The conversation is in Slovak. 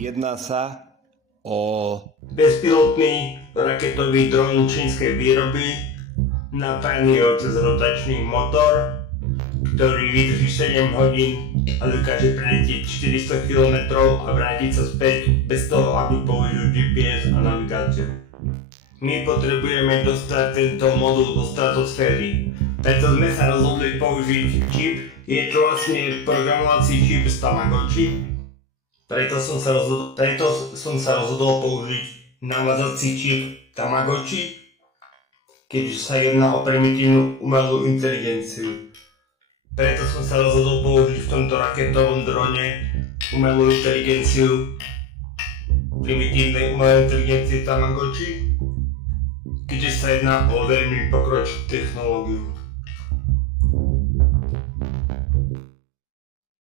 Jedná sa o bezpilotný raketový dron čínskej výroby, napájaný cez rotačný motor, ktorý vydrží 7 hodín a dokáže preletieť 400 km a vrátiť sa späť bez toho, aby použil GPS a navigáciu. My potrebujeme dostať tento modul do stratosféry, preto sme sa rozhodli použiť čip. Je to vlastne programovací čip z Tamagotchi. Preto som sa rozhodol použiť navádzací čip Tamagotchi, keďže sa jedná o primitívnu umelú inteligenciu. Preto som sa rozhodol použiť v tomto raketovom drone umelú inteligenciu primitívnej umelej inteligencie Tamagotchi, keďže sa jedná o veľmi pokročilú technológiu.